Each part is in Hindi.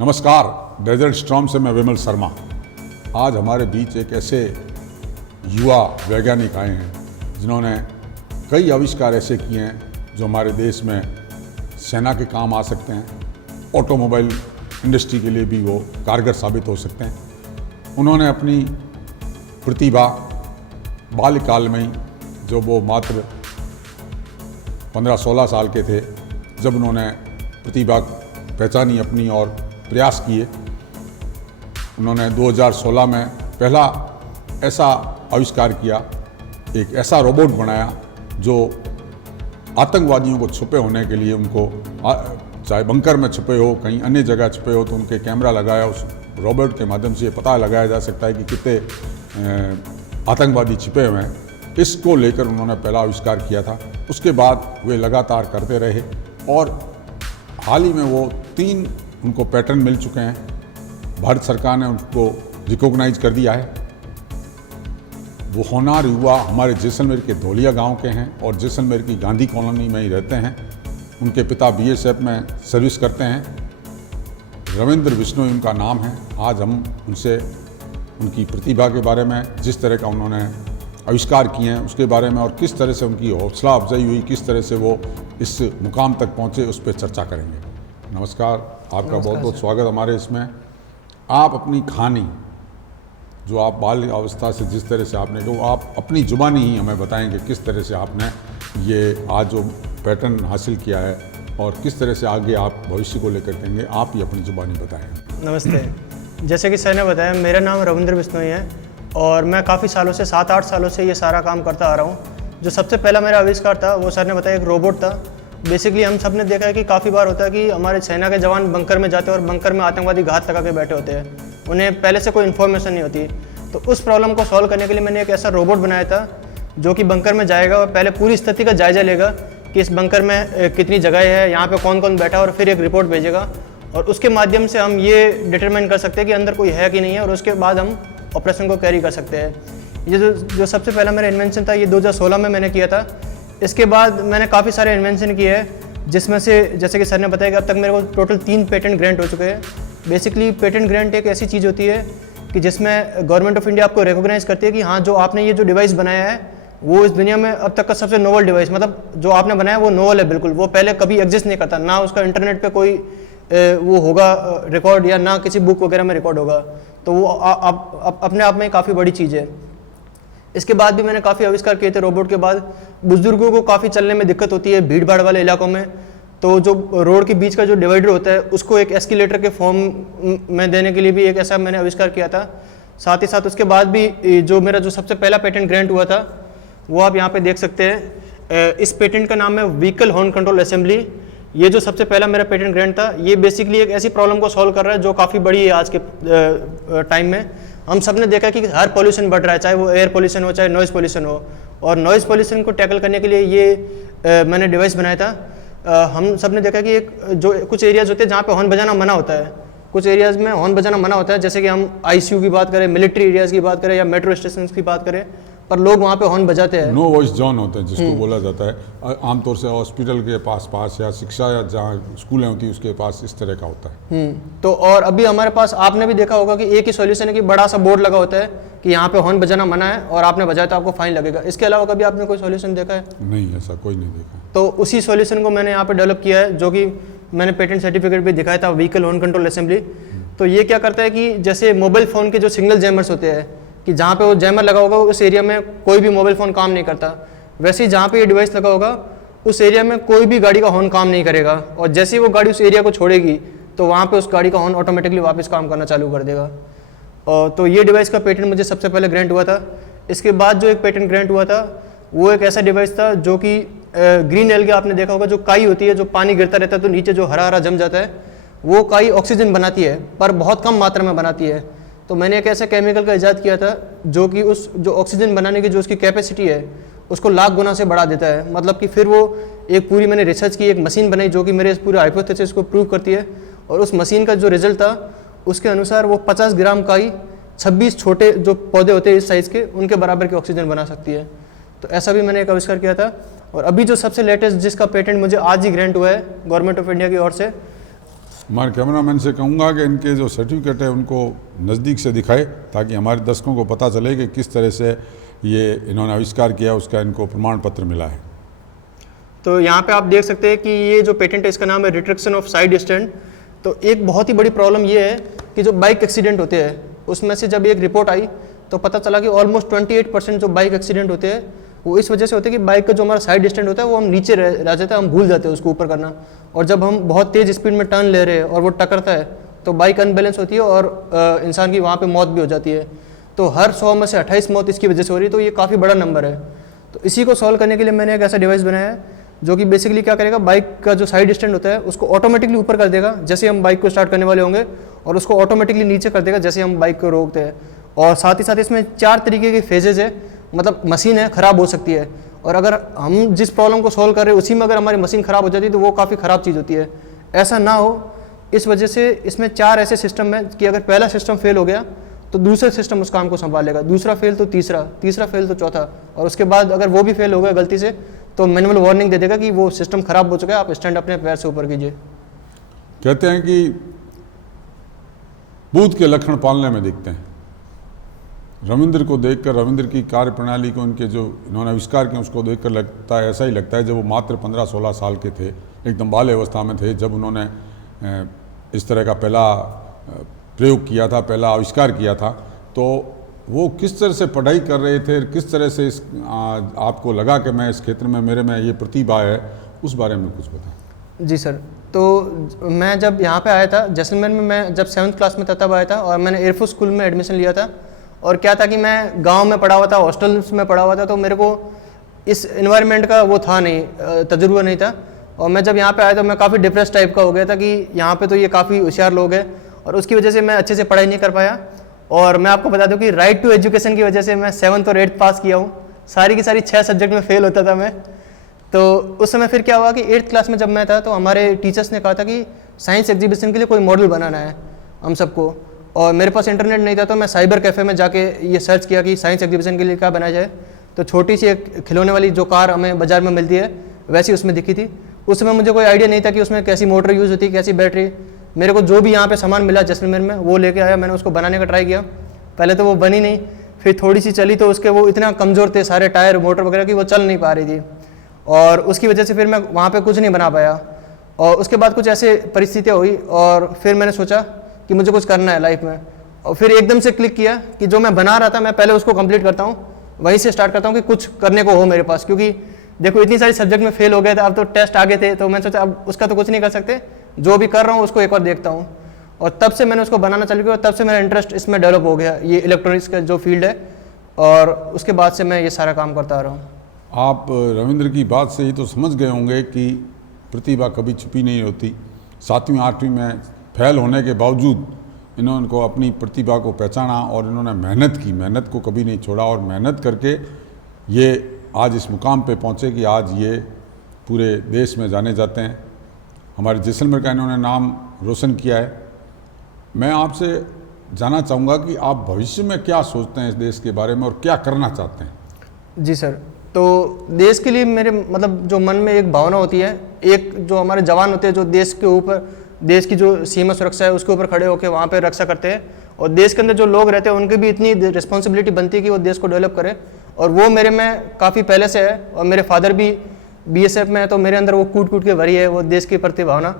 नमस्कार, डेजर्ट स्टॉर्म से मैं विमल शर्मा। आज हमारे बीच एक ऐसे युवा वैज्ञानिक आए हैं जिन्होंने कई आविष्कार ऐसे किए हैं जो हमारे देश में सेना के काम आ सकते हैं, ऑटोमोबाइल इंडस्ट्री के लिए भी वो कारगर साबित हो सकते हैं। उन्होंने अपनी प्रतिभा बाल्यकाल में ही, जब वो मात्र 15-16 साल के थे, जब उन्होंने प्रतिभा पहचानी अपनी और प्रयास किए, उन्होंने 2016 में पहला ऐसा आविष्कार किया, एक ऐसा रोबोट बनाया जो आतंकवादियों को छुपे होने के लिए, उनको चाहे बंकर में छुपे हो, कहीं अन्य जगह छुपे हो, तो उनके कैमरा लगाया, उस रोबोट के माध्यम से पता लगाया जा सकता है कि कितने आतंकवादी छिपे हुए हैं। इसको लेकर उन्होंने पहला आविष्कार किया था। उसके बाद वे लगातार करते रहे और हाल ही में वो 3 उनको पैटर्न मिल चुके हैं। भारत सरकार ने उनको रिकॉग्नाइज कर दिया है। वो होनहार युवा हमारे जैसलमेर के धौलिया गांव के हैं और जैसलमेर की गांधी कॉलोनी में ही रहते हैं। उनके पिता बीएसएफ में सर्विस करते हैं। रविंद्र बिश्नोई उनका नाम है। आज हम उनसे उनकी प्रतिभा के बारे में, जिस तरह का उन्होंने आविष्कार किए हैं उसके बारे में, और किस तरह से उनकी हौसला अफजाई हुई, किस तरह से वो इस मुकाम तक पहुँचे, उस पर चर्चा करेंगे। नमस्कार, आपका बहुत बहुत स्वागत हमारे इसमें। आप अपनी कहानी, जो आप बाल अवस्था से जिस तरह से आपने, जो आप अपनी जुबानी ही हमें बताएंगे किस तरह से आपने ये आज जो पैटर्न हासिल किया है और किस तरह से आगे आप भविष्य को लेकर कहेंगे, आप ही अपनी जुबानी बताएं। नमस्ते। जैसे कि सर ने बताया, मेरा नाम रविंद्र बिश्नोई है और मैं काफ़ी सालों से 7-8 सालों से ये सारा काम करता आ रहा हूँ। जो सबसे पहला मेरा आविष्कार था वो सर ने बताया एक रोबोट था। बेसिकली हम सब ने देखा है कि काफ़ी बार होता है कि हमारे सेना के जवान बंकर में जाते हैं और बंकर में आतंकवादी घात लगा के बैठे होते हैं, उन्हें पहले से कोई इन्फॉर्मेशन नहीं होती। तो उस प्रॉब्लम को सॉल्व करने के लिए मैंने एक ऐसा रोबोट बनाया था जो कि बंकर में जाएगा और पहले पूरी स्थिति का जायजा लेगा कि इस बंकर में कितनी जगह है, यहाँ पे कौन कौन बैठा है, और फिर एक रिपोर्ट भेजेगा और उसके माध्यम से हम ये डिटरमाइन कर सकते हैं कि अंदर कोई है कि नहीं है, और उसके बाद हम ऑपरेशन को कैरी कर सकते हैं। ये जो सबसे पहला मेरा इन्वेंशन था ये 2016 में मैंने किया था। इसके बाद मैंने काफ़ी सारे इन्वेंशन किए हैं, जिसमें से जैसे कि सर ने बताया कि अब तक मेरे को टोटल 3 पेटेंट ग्रांट हो चुके हैं। बेसिकली पेटेंट ग्रांट एक ऐसी चीज़ होती है कि जिसमें गवर्नमेंट ऑफ इंडिया आपको रिकॉग्नाइज करती है कि हाँ, जो आपने ये जो डिवाइस बनाया है वो इस दुनिया में अब तक का सबसे नोवल डिवाइस, मतलब जो आपने बनाया वो नोवल है बिल्कुल, वो पहले कभी एग्जिस्ट नहीं करता, ना उसका इंटरनेट पे कोई वो होगा रिकॉर्ड, या ना किसी बुक वगैरह में रिकॉर्ड होगा। तो वो अपने आप में काफ़ी बड़ी चीज़ है। इसके बाद भी मैंने काफ़ी आविष्कार किए थे। रोबोट के बाद बुजुर्गों को काफ़ी चलने में दिक्कत होती है भीड़ भाड़ वाले इलाकों में, तो जो रोड के बीच का जो डिवाइडर होता है उसको एक एस्केलेटर के फॉर्म में देने के लिए भी एक ऐसा मैंने आविष्कार किया था। साथ ही साथ उसके बाद भी जो मेरा जो सबसे पहला पेटेंट ग्रांट हुआ था वो आप यहाँ पे देख सकते हैं। इस पेटेंट का नाम है व्हीकल हॉर्न कंट्रोल असेंबली। ये जो सबसे पहला मेरा पेटेंट ग्रांट था, ये बेसिकली एक ऐसी प्रॉब्लम को सॉल्व कर रहा है जो काफ़ी बड़ी है आज के टाइम में। हम सब ने देखा कि हर पॉल्यूशन बढ़ रहा है, चाहे वो एयर पॉल्यूशन हो, चाहे नॉइज़ पॉल्यूशन हो, और नॉइज़ पॉल्यूशन को टैकल करने के लिए ये मैंने डिवाइस बनाया था। हम सब ने देखा कि एक जो कुछ एरियाज़ होते हैं जहाँ पे हॉर्न बजाना मना होता है, कुछ एरियाज़ में हॉर्न बजाना मना होता है, जैसे कि हम आईसीयू की बात करें, मिलिट्री एरियाज़ की बात करें, या मेट्रो स्टेशन की बात करें, पर लोग वहाँ पे हॉर्न बजाते हैं। नो वॉइस जोन होता है जिसको बोला जाता है। आमतौर से हॉस्पिटल के पास या शिक्षा या जहाँ स्कूलें होती है उसके पास इस तरह का होता है। तो और अभी हमारे पास आपने भी देखा होगा कि एक ही सॉल्यूशन है कि बड़ा सा बोर्ड लगा होता है कि यहाँ पे हॉर्न बजाना मना है और आपने बजाया तो आपको फाइन लगेगा। इसके अलावा कभी आपने कोई सॉल्यूशन देखा है? नहीं, ऐसा कोई नहीं देखा। तो उसी सॉल्यूशन को मैंने यहाँ पे डेवलप किया है, जो कि मैंने पेटेंट सर्टिफिकेट भी दिखाया था, व्हीकल हॉर्न कंट्रोल असेंबली। तो ये क्या करता है कि जैसे मोबाइल फ़ोन के जो सिग्नल जैमर्स होते हैं कि जहाँ पे वो जैमर लगा होगा उस एरिया में कोई भी मोबाइल फ़ोन काम नहीं करता, वैसे ही जहाँ पे ये डिवाइस लगा होगा उस एरिया में कोई भी गाड़ी का हॉर्न काम नहीं करेगा, और जैसे ही वो गाड़ी उस एरिया को छोड़ेगी तो वहाँ पे उस गाड़ी का हॉर्न ऑटोमेटिकली वापस काम करना चालू कर देगा। तो ये डिवाइस का पेटेंट मुझे सबसे पहले ग्रांट हुआ था। इसके बाद जो एक पेटेंट ग्रांट हुआ था वो एक ऐसा डिवाइस था जो कि ग्रीन एल्गे, आपने देखा होगा, जो काई होती है, जो पानी गिरता रहता है तो नीचे जो हरा हरा जम जाता है, वो काई ऑक्सीजन बनाती है पर बहुत कम मात्रा में बनाती है। तो मैंने एक ऐसा केमिकल का इजाद किया था जो कि उस जो ऑक्सीजन बनाने की जो उसकी कैपेसिटी है उसको लाख गुना से बढ़ा देता है। मतलब कि फिर वो एक पूरी मैंने रिसर्च की, एक मशीन बनाई जो कि मेरे इस पूरे हाइपोथेसिस को प्रूव करती है, और उस मशीन का जो रिजल्ट था उसके अनुसार वो 50 ग्राम काई 26 छोटे जो पौधे होते हैं इस साइज़ के, उनके बराबर की ऑक्सीजन बना सकती है। तो ऐसा भी मैंने एक आविष्कार किया था। और अभी जो सबसे लेटेस्ट जिसका पेटेंट मुझे आज ही ग्रांट हुआ है गवर्नमेंट ऑफ इंडिया की ओर से, हमारे कैमरामैन से कहूँगा कि इनके जो सर्टिफिकेट है उनको नज़दीक से दिखाए, ताकि हमारे दर्शकों को पता चले कि किस तरह से ये इन्होंने आविष्कार किया, उसका इनको प्रमाण पत्र मिला है। तो यहाँ पे आप देख सकते हैं कि ये जो पेटेंट है इसका नाम है रिट्रैक्शन ऑफ साइड स्टैंड। तो एक बहुत ही बड़ी प्रॉब्लम ये है कि जो बाइक एक्सीडेंट होते हैं उसमें से जब एक रिपोर्ट आई तो पता चला कि ऑलमोस्ट 28% जो बाइक एक्सीडेंट होते हैं वो इस वजह से होते हैं कि बाइक का जो हमारा साइड स्टैंड होता है वो हम नीचे रह जाता है, हम भूल जाते हैं उसको ऊपर करना, और जब हम बहुत तेज़ स्पीड में टर्न ले रहे हैं और वो टकरता है तो बाइक अनबैलेंस होती है और इंसान की वहाँ पे मौत भी हो जाती है। तो हर 100 में से 28 मौत इसकी वजह से हो रही है, तो ये काफ़ी बड़ा नंबर है। तो इसी को सॉल्व करने के लिए मैंने एक ऐसा डिवाइस बनाया है जो कि बेसिकली क्या करेगा, बाइक का जो साइड स्टैंड होता है उसको ऑटोमेटिकली ऊपर कर देगा जैसे हम बाइक को स्टार्ट करने वाले होंगे, और उसको ऑटोमेटिकली नीचे कर देगा जैसे हम बाइक को रोकते हैं। और साथ ही साथ इसमें 4 तरीके के फेजेज है, मतलब मशीन है ख़राब हो सकती है, और अगर हम जिस प्रॉब्लम को सॉल्व कर रहे हैं उसी में अगर हमारी मशीन ख़राब हो जाती है तो वो काफ़ी ख़राब चीज़ होती है। ऐसा ना हो इस वजह से इसमें 4 ऐसे सिस्टम हैं कि अगर पहला सिस्टम फेल हो गया तो दूसरा सिस्टम उस काम को संभालेगा, दूसरा फेल तो तीसरा, तीसरा फेल तो चौथा, और उसके बाद अगर वो भी फेल हो गया गलती से तो मैनुअल वार्निंग दे देगा कि वो सिस्टम ख़राब हो चुका है, आप स्टैंड अपने पैर से ऊपर कीजिए। कहते हैं कि बुद्ध के लक्षण पालने में दिखते हैं। रविंद्र को देखकर, रविंद्र की कार्य प्रणाली को, उनके जो इन्होंने आविष्कार किए उसको देखकर लगता है, ऐसा ही लगता है जब वो मात्र 15-16 साल के थे, एकदम बाल्य अवस्था में थे, जब उन्होंने इस तरह का पहला प्रयोग किया था, पहला आविष्कार किया था। तो वो किस तरह से पढ़ाई कर रहे थे, किस तरह से आपको लगा कि मैं इस क्षेत्र में मेरे में ये प्रतिभा है, उस बारे में कुछ बताएं। जी सर, तो मैं जब यहाँ पे आया था जैसलमेर में, मैं जब 7th क्लास में था तब आया था, और मैंने एयरफोर्स स्कूल में एडमिशन लिया था। और क्या था कि मैं गांव में पढ़ा हुआ था, हॉस्टल्स में पढ़ा हुआ था, तो मेरे को इस इन्वायरमेंट का वो था नहीं, तजुर्बा नहीं था। और मैं जब यहाँ पे आया तो मैं काफ़ी डिप्रेस टाइप का हो गया था कि यहाँ पे तो ये काफ़ी होशियार लोग हैं, और उसकी वजह से मैं अच्छे से पढ़ाई नहीं कर पाया। और मैं आपको बता दूं कि राइट टू एजुकेशन की वजह से मैं 7th और 8th पास किया हूँ, सारी की सारी 6 सब्जेक्ट में फेल होता था मैं। तो उस समय फिर क्या हुआ कि 8th क्लास में जब मैं था तो हमारे टीचर्स ने कहा था कि साइंस एग्जीबिशन के लिए कोई मॉडल बनाना है हम सबको, और मेरे पास इंटरनेट नहीं था, तो मैं साइबर कैफ़े में जाके ये सर्च किया कि साइंस एग्जीबिशन के लिए क्या बनाया जाए। तो छोटी सी एक खिलौने वाली जो कार हमें बाज़ार में मिलती है वैसी उसमें दिखी थी। उस समय मुझे कोई आइडिया नहीं था कि उसमें कैसी मोटर यूज़ होती है, कैसी बैटरी। मेरे को जो भी यहाँ पे सामान मिला जैसलमेर में वो लेके आया, मैंने उसको बनाने का ट्राई किया। पहले तो वो बनी नहीं, फिर थोड़ी सी चली तो उसके वो इतना कमज़ोर थे सारे टायर मोटर वगैरह की, वो चल नहीं पा रही थी, और उसकी वजह से फिर मैं वहाँ पे कुछ नहीं बना पाया। और उसके बाद कुछ ऐसे परिस्थितियाँ हुई और फिर मैंने सोचा कि मुझे कुछ करना है लाइफ में, और फिर एकदम से क्लिक किया कि जो मैं बना रहा था मैं पहले उसको कंप्लीट करता हूँ, वहीं से स्टार्ट करता हूँ कि कुछ करने को हो मेरे पास। क्योंकि देखो इतनी सारी सब्जेक्ट में फेल हो गए थे, अब तो टेस्ट आगे थे, तो मैंने सोचा अब उसका तो कुछ नहीं कर सकते, जो भी कर रहा हूँ उसको एक बार देखता हूँ। और तब से मैंने उसको बनाना चालू किया, और तब से मेरा इंटरेस्ट इसमें डेवलप हो गया, ये इलेक्ट्रॉनिक्स का जो फील्ड है, और उसके बाद से मैं ये सारा काम करता आ रहा हूँ। आप रविंद्र की बात से ही तो समझ गए होंगे कि प्रतिभा कभी छुपी नहीं होती। 7वीं 8वीं में फेल होने के बावजूद इन्होंने को अपनी प्रतिभा को पहचाना और इन्होंने मेहनत की, मेहनत को कभी नहीं छोड़ा, और मेहनत करके ये आज इस मुकाम पे पहुँचे कि आज ये पूरे देश में जाने जाते हैं। हमारे जैसलमेर का इन्होंने नाम रोशन किया है। मैं आपसे जानना चाहूँगा कि आप भविष्य में क्या सोचते हैं इस देश के बारे में और क्या करना चाहते हैं। जी सर, तो देश के लिए मेरे मतलब जो मन में एक भावना होती है, एक जो हमारे जवान होते हैं जो देश के ऊपर, देश की जो सीमा सुरक्षा है उसके ऊपर खड़े होकर वहाँ पे रक्षा करते हैं, और देश के अंदर जो लोग रहते हैं उनकी भी इतनी रिस्पॉन्सिबिलिटी बनती है कि वो देश को डेवलप करें, और वो मेरे में काफ़ी पहले से है। और मेरे फादर भी BSF में है, तो मेरे अंदर वो कूट कूट के भरी है वो देश के प्रति भावना।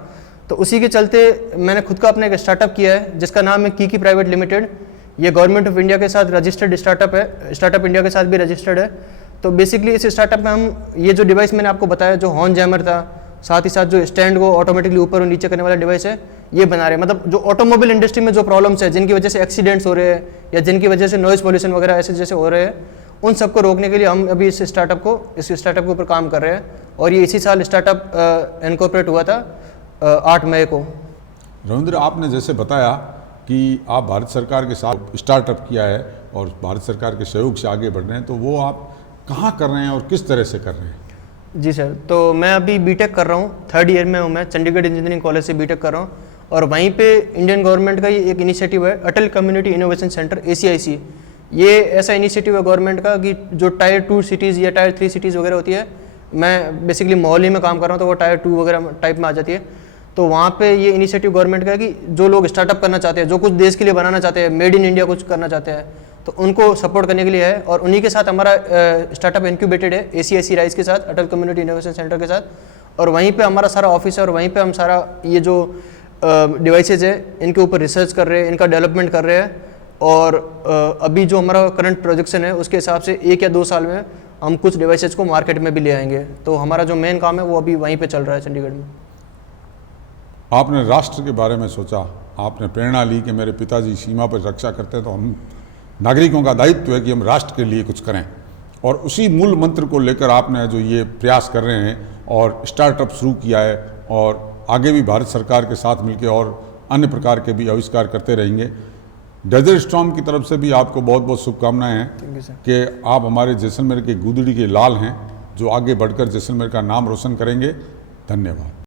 तो उसी के चलते मैंने खुद का अपना एक स्टार्टअप किया है जिसका नाम है कीकी प्राइवेट लिमिटेड। ये गवर्नमेंट ऑफ इंडिया के साथ रजिस्टर्ड स्टार्टअप है, स्टार्टअप इंडिया के साथ भी रजिस्टर्ड है। तो बेसिकली इस स्टार्टअप में हम ये जो डिवाइस मैंने आपको बताया, जो हॉर्न जैमर था, साथ ही साथ जो स्टैंड को ऑटोमेटिकली ऊपर और नीचे करने वाला डिवाइस है, ये बना रहे हैं। मतलब जो ऑटोमोबाइल इंडस्ट्री में जो प्रॉब्लम्स है, जिनकी वजह से एक्सीडेंट्स हो रहे हैं या जिनकी वजह से नॉइज पोल्यूशन वगैरह ऐसे जैसे हो रहे हैं, उन सबको रोकने के लिए हम अभी इस स्टार्टअप के ऊपर काम कर रहे हैं। और ये इसी साल स्टार्टअप इनकॉर्पोरेट हुआ था 8 मई को। रविंद्र, आपने जैसे बताया कि आप भारत सरकार के साथ स्टार्टअप किया है और भारत सरकार के सहयोग से आगे बढ़ रहे हैं, तो वो आप कहाँ कर रहे हैं और किस तरह से कर रहे हैं? जी सर, तो मैं अभी बीटेक कर रहा हूँ, 3rd ईयर में हूँ मैं, चंडीगढ़ इंजीनियरिंग कॉलेज से बीटेक कर रहा हूँ। और वहीं पे इंडियन गवर्नमेंट का ये एक इनिशिएटिव है, अटल कम्युनिटी इनोवेशन सेंटर ACIC। ये ऐसा इनिशिएटिव है गवर्नमेंट का कि जो Tier 2 सिटीज़ या Tier 3 सिटीज़ वगैरह होती है, मैं बेसिकली मोहाली में काम कर रहा हूँ, तो वो Tier 2 वगैरह टाइप में आ जाती है। तो वहाँ पे ये इनिशिएटिव गवर्नमेंट का है कि जो लोग स्टार्टअप करना चाहते हैं, जो कुछ देश के लिए बनाना चाहते हैं, मेड इन इंडिया कुछ करना चाहते हैं, तो उनको सपोर्ट करने के लिए है। और उन्हीं के साथ हमारा स्टार्टअप इंक्यूबेटेड है ACIC राइज के साथ, अटल कम्युनिटी इनोवेशन सेंटर के साथ। और वहीं पे हमारा सारा ऑफिस है और वहीं पे हम सारा ये जो डिवाइसेज है इनके ऊपर रिसर्च कर रहे हैं, इनका डेवलपमेंट कर रहे हैं। और अभी जो हमारा करंट प्रोजेक्शन है उसके हिसाब से 1 या 2 साल में हम कुछ डिवाइसेज को मार्केट में भी ले आएंगे। तो हमारा जो मेन काम है वो अभी वहीं पे चल रहा है चंडीगढ़ में। आपने राष्ट्र के बारे में सोचा, आपने प्रेरणा ली कि मेरे पिताजी सीमा पर रक्षा करते हैं तो हम नागरिकों का दायित्व है कि हम राष्ट्र के लिए कुछ करें। और उसी मूल मंत्र को लेकर आपने जो ये प्रयास कर रहे हैं और स्टार्टअप शुरू किया है और आगे भी भारत सरकार के साथ मिलकर और अन्य प्रकार के भी आविष्कार करते रहेंगे। डेजर्ट स्टॉर्म की तरफ से भी आपको बहुत बहुत शुभकामनाएं हैं कि आप हमारे जैसलमेर के गुदड़ी के लाल हैं जो आगे बढ़कर जैसलमेर का नाम रोशन करेंगे। धन्यवाद।